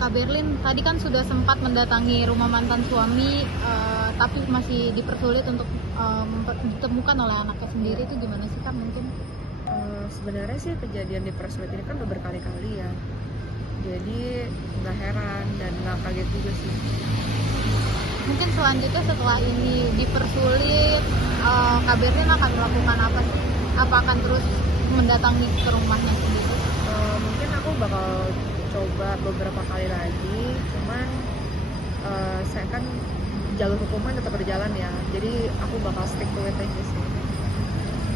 Kak Berlin, tadi kan sudah sempat mendatangi rumah mantan suami, tapi masih dipersulit untuk ditemukan oleh anaknya sendiri. Itu gimana sih Kak mungkin? Sebenarnya sih kejadian dipersulit ini kan udah berkali-kali ya. Jadi nggak heran dan nggak kaget juga sih. Mungkin selanjutnya setelah ini dipersulit, Kak Berlin akan melakukan apa sih? Apa akan terus mendatangi ke rumahnya sendiri? Mungkin aku bakal coba beberapa kali lagi, cuman saya kan jalur hukuman tetap berjalan ya, jadi aku bakal stick to it aja sih.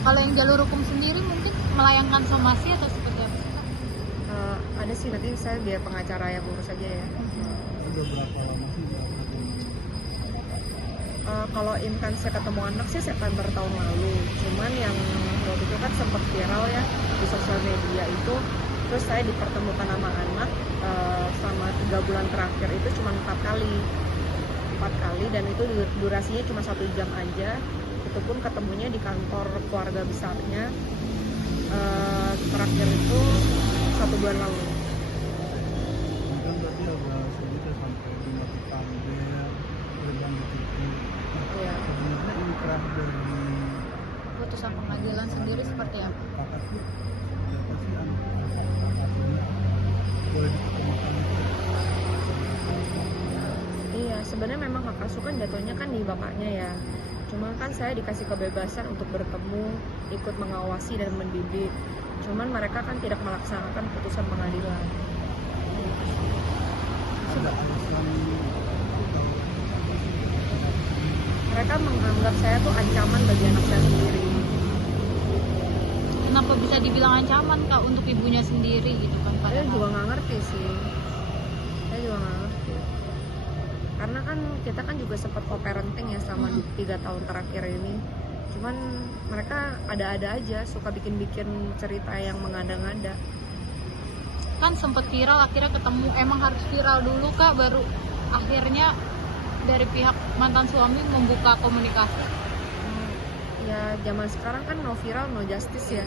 Kalau yang jalur hukum sendiri mungkin melayangkan somasi atau seperti apa sih Kak? Ada sih, nanti saya biar pengacara yang urus aja ya. Udah berapa lama sih Kalau intens saya ketemu anak sih September tahun lalu, cuman yang waktu itu kan sempat viral ya di sosial media itu, terus saya dipertemukan sama anak selama 3 bulan terakhir itu cuma 4 kali dan itu durasinya cuma 1 jam aja, itu pun ketemunya di kantor keluarga besarnya, terakhir itu 1 bulan lalu. kan berarti agak sulit ya sampai dipanggil dan ditipu. Iya. Sebenarnya inkrah dari Putusan pengadilan sendiri seperti apa? kakak tuh siapa sih kakaknya boleh ditemukan itu? Iya, sebenarnya memang hak asuh kan jatuhnya kan di bapaknya ya. Cuma kan saya dikasih kebebasan untuk bertemu, ikut mengawasi dan mendidik. Cuman mereka kan tidak melaksanakan putusan pengadilan. Ada alasan Mereka menganggap saya tuh ancaman bagi anak saya sendiri. Kenapa bisa dibilang ancaman Kak untuk ibunya sendiri gitu kan? Saya Padahal juga nggak ngerti sih. Saya juga nggak ngerti. Karena kan kita kan juga sempat co-parenting ya selama 3 tahun terakhir ini. Cuman mereka ada-ada aja, suka bikin-bikin cerita yang mengada-ngada. kan sempat viral, akhirnya ketemu, emang harus viral dulu Kak baru akhirnya dari pihak mantan suami membuka komunikasi. Ya zaman sekarang kan no viral no justice ya,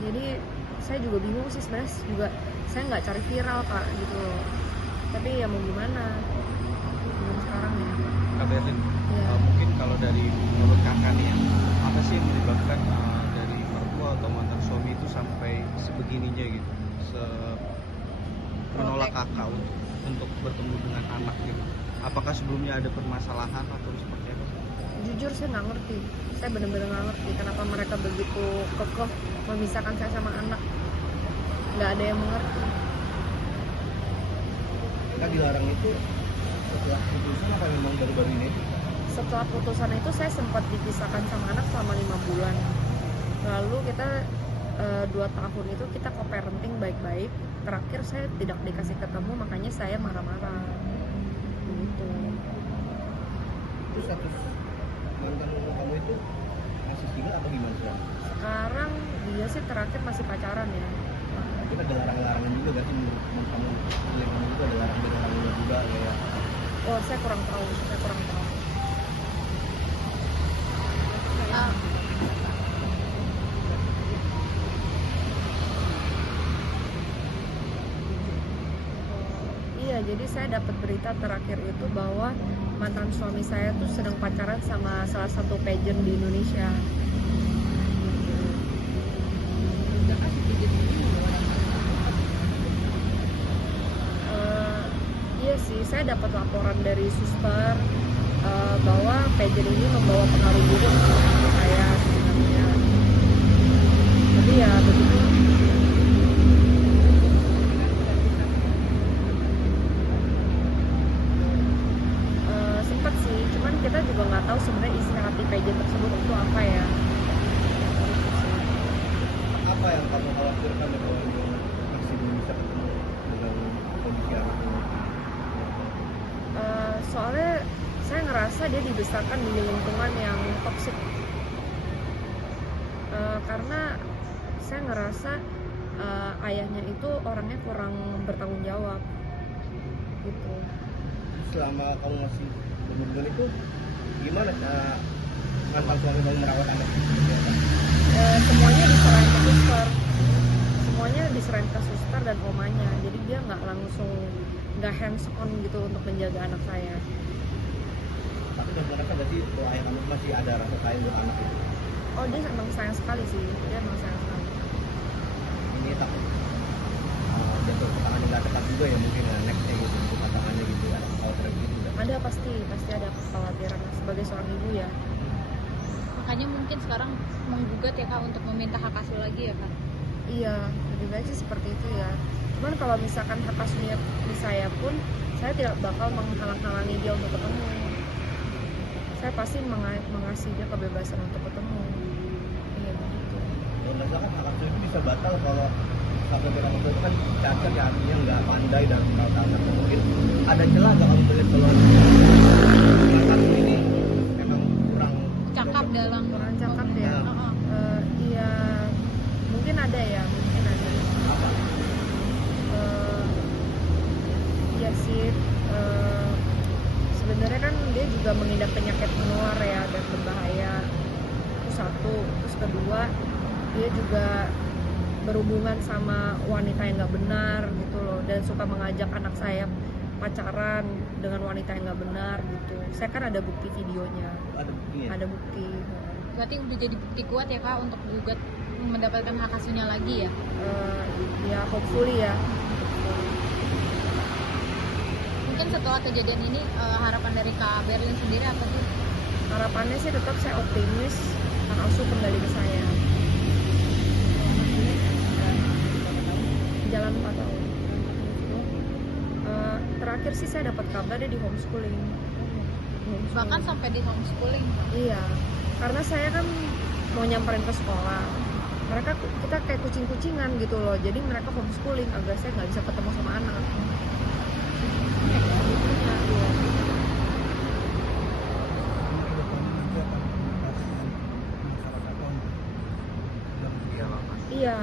jadi saya juga bingung sih sebenarnya, juga saya nggak cari viral Kak gitu loh, tapi ya mau gimana zaman sekarang ya. Kak Berlin, Ya. mungkin kalau dari menurut kakak nih ya, apa sih yang menyebabkan dari mertua atau mantan suami itu sampai sebegininya gitu, menolak kakak untuk bertemu dengan anak gitu? Apakah sebelumnya ada permasalahan atau seperti apa? Jujur saya nggak ngerti, saya benar-benar nggak ngerti kenapa mereka begitu kekeh memisahkan saya sama anak, nggak ada yang mengerti. kita dilarang itu setelah putusan apa memang baru-baru ini? Setelah putusan itu saya sempat dipisahkan sama anak selama 5 bulan. Lalu kita 2 tahun itu kita co-parenting baik-baik. Terakhir saya tidak dikasih ketemu, makanya saya marah-marah. Gitu. Itu status mantan kamu itu masih single atau gimana sih? Sekarang dia sih terakhir masih pacaran ya. Kita ada larangan-larangan juga gak sih menurut teman kamu? Selain kamu juga ada larangan-larangan juga kayak Oh, saya kurang tahu. Ah, Iya, jadi saya dapat berita terakhir itu bahwa mantan suami saya tuh sedang pacaran sama salah satu pageant di Indonesia. Iya sih, saya dapat laporan dari suster bahwa pageant ini membawa pengaruh buruk sama saya sebenarnya. Tapi ya begitu. Sempet sih, cuman kita juga nggak tahu sebenarnya isi hati pageant tersebut itu apa ya. apa yang kamu khawatirkan ya kalau ini masih belum bisa ketemu dengan kondisi anak ini? Soalnya saya ngerasa dia dibesarkan di lingkungan yang toksik. Karena saya ngerasa ayahnya itu orangnya kurang bertanggung jawab gitu. Selama kamu masih berhubungan itu gimana cara mantan suami kamu merawat anak? Semuanya diserahin ke suster dan omanya, jadi dia nggak langsung nggak hands on gitu untuk menjaga anak saya. Tapi dari mereka berarti kalau ayah kamu masih ada rasa sayang buat anak itu. Oh dia emang sayang sekali sih, dia emang sayang sekali. Ini takut jatuh ke tangan yang nggak tepat juga ya mungkin ya nextnya gitu untuk pasangannya gitu ya kalau terjadi juga. Ada pasti ada kekhawatiran sebagai seorang ibu ya. Makanya mungkin sekarang menggugat ya Kak untuk meminta hak asuh lagi ya Kak. Iya, lebih baik sih seperti itu ya. Cuman kalau misalkan hak asuhnya di saya pun, saya tidak bakal menghalang-halangi dia untuk ketemu. Saya pasti mengasih dia kebebasan untuk ketemu. Iya begitu. Kalau nggak salah kan hak asuh itu bisa batal kalau sampai orang tua itu kan cacat ya artinya nggak pandai dan nggak tahu mungkin ada celah nggak kamu melihat kalau anak kamu ini memang kurang Cakap dalam Kurang cakap ya. Heeh. Iya, mungkin ada ya, mungkin ada. apa? Iya sih. Sebenarnya kan dia juga mengidap penyakit menular ya dan berbahaya. Itu satu. Terus kedua, dia juga berhubungan sama wanita yang nggak benar gitu loh, dan suka mengajak anak saya pacaran dengan wanita yang nggak benar gitu. Saya kan ada bukti videonya, Ada buktinya. ada bukti. Berarti udah jadi bukti kuat ya Kak untuk gugat mendapatkan hak asuhnya lagi ya. Ya hopefully ya. Mungkin setelah kejadian ini harapan dari Kak Berlin sendiri apa sih? Harapannya sih tetap saya optimis hak asuh kembali ke saya. Jalan 4 tahun. Terakhir sih saya dapat kabar dia di homeschooling. Bahkan sampai di homeschooling. Iya, karena saya kan mau nyamperin ke sekolah. Kita kayak kucing-kucingan gitu loh. Jadi mereka homeschooling agar saya nggak bisa ketemu sama anak. Iya lah, Mas. Iya.